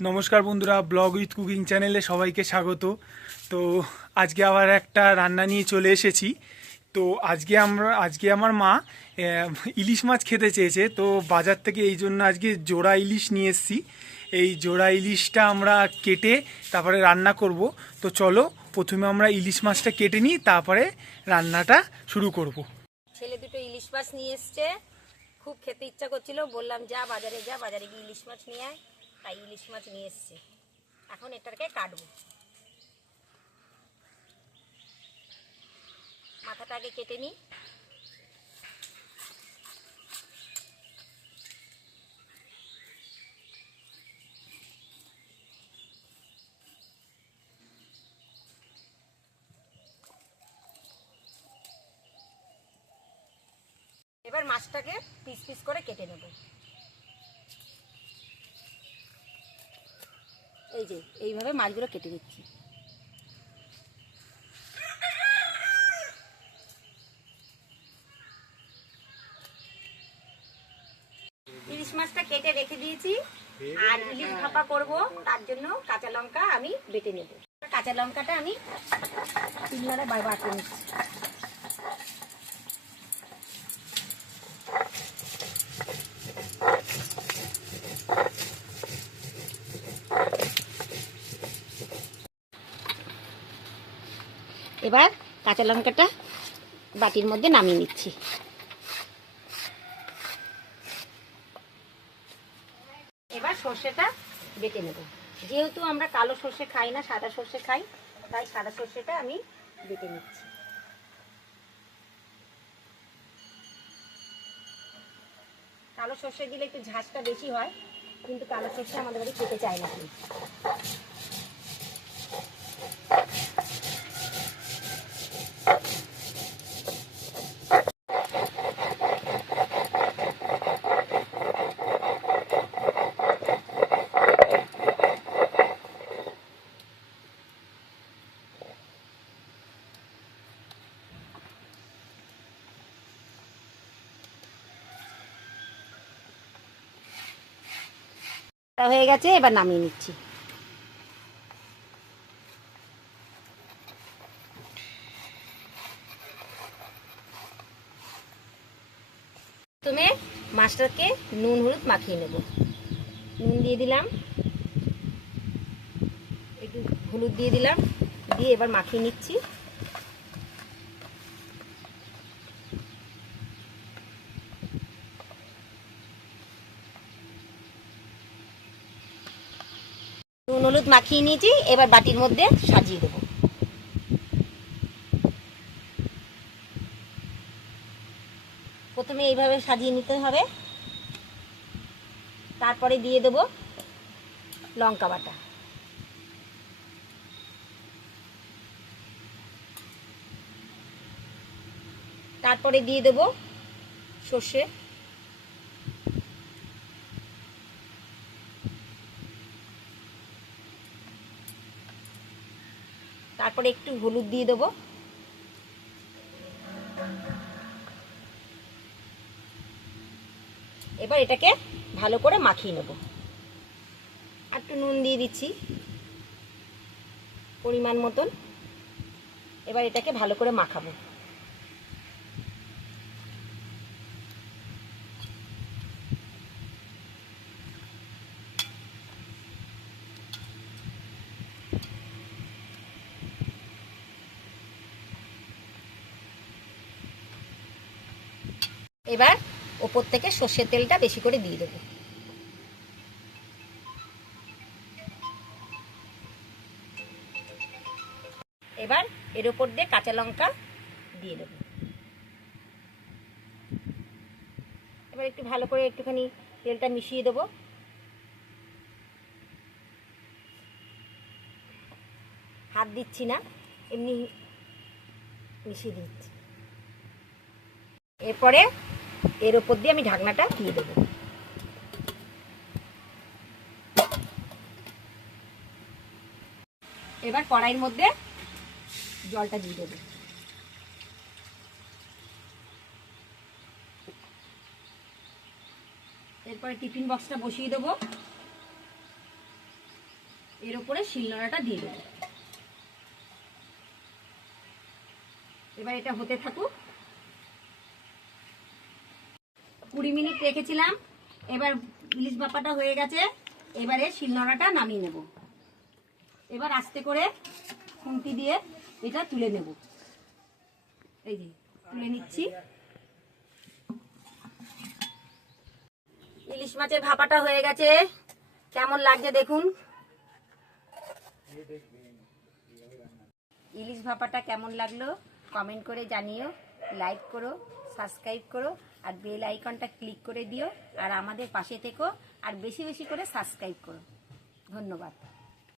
নমস্কার বন্ধুরা, blog with cooking চ্যানেলে সবাইকে স্বাগত। তো আজকে আবার একটা রান্না নিয়ে চলে এসেছি। তো আজকে আমরা, আজকে আমার মা ইলিশ মাছ খেতে চেয়েছে। তো বাজার থেকে এই জন্য আজকে জোড়া ইলিশ নিয়ে এসেছি। এই জোড়া ইলিশটা আমরা কেটে তারপরে রান্না করব। তো চলো, প্রথমে আমরা ইলিশ মাছটা কেটে নিই, তারপরে রান্নাটা শুরু করব। ছেলে দুটো ইলিশ মাছ নিয়ে এসছে। খুব খেতে ইচ্ছা করছিল, বললাম, যা বাজারে যা বাজারে গিয়ে ইলিশ মাছ নিয়ে আয়। তাই ইলিশ মাছ নিয়ে এসছে। এখন এটাকে কাটবো। মাথাটা আগে কেটে নিই। এবার মাছটাকে পিস পিস করে কেটে নেব। এই যে, এইভাবে মাছগুলো কেটে নিচ্ছি। ইলিশ মাছটা কেটে রেখে দিয়েছি, আর ইলিশ ভাপা করব, তার জন্য কাঁচা লঙ্কা আমি বেটে নেব। কাঁচা লঙ্কাটা আমি তিনবারে বাটে নিচ্ছি। এবার কাঁচা লঙ্কাটা বাটির মধ্যে নামিয়ে নিচ্ছি। এবার সর্ষেটা বেটে নেব। যেহেতু আমরা কালো সর্ষে খাই না, সাদা সর্ষে খাই, তাই সাদা সর্ষেটা আমি বেটে নিচ্ছি। কালো সর্ষে দিলে একটু ঝাঁসটা বেশি হয়, কিন্তু কালো সর্ষে আমাদের বাড়ি খেতে চায় না। হয়ে গেছে, এবার নামিয়ে নিচ্ছি। প্রথমে মাছটাকে নুন, হলুদ মাখিয়ে নেব। নুন দিয়ে দিলাম। একটু হলুদ দিয়ে দিলাম। দিয়ে এবার মাখিয়ে নিচ্ছি। নুন, হলুদ মাখিয়ে নিয়েছি, এবার বাটির মধ্যে সাজিয়ে দেবো। প্রথমে এইভাবে সাজিয়ে নিতে হবে। তারপরে দিয়ে দেব লঙ্কা বাটা। তারপরে দিয়ে দেব সর্ষে। তারপরে একটু হলুদ দিয়ে দেবো। এবার এটাকে ভালো করে মাখিয়ে নেব। একটু নুন দিয়ে দিচ্ছি, পরিমাণ মতন। এবার এটাকে ভালো করে মাখাবো। এবার ওপর থেকে সর্ষের তেলটা বেশি করে দিয়ে দেবো। এবার এর ওপর দিয়ে কাঁচা লঙ্কা দিয়ে দেবো। এবার একটু ভালো করে একটুখানি তেলটা মিশিয়ে দেবো। হাত দিচ্ছি না, এমনি মিশিয়ে দিচ্ছি। এরপরে এর ওপর দিয়ে আমি ঢাকনাটা দিয়ে দেবো। এবার কড়াইয়ের মধ্যে জলটা দিয়ে দেবো। এরপরে টিফিন বক্সটা বসিয়ে দেবো। এর উপরে শিলনোড়াটা দিয়ে দেবো। এবার এটা হতে থাকুক। কুড়ি মিনিট রেখেছিলাম। এবার ইলিশ ভাপাটা হয়ে গেছে। এবারে শিলনোড়াটা নামিয়ে নেব। এবার আস্তে করে খুন্তি দিয়ে এটা তুলে নেব। এই যে, তুলে নিচ্ছি। ইলিশ মাছের ভাপাটা হয়ে গেছে। কেমন লাগছে দেখুন। ইলিশ ভাপাটা কেমন লাগল, কমেন্ট করে জানিও। লাইক করো, সাবস্ক্রাইব করো। আর বেল আইকনটা ক্লিক করে দিও আর আমাদের পাশে থেকো আর বেশি বেশি করে সাবস্ক্রাইব করো। ধন্যবাদ।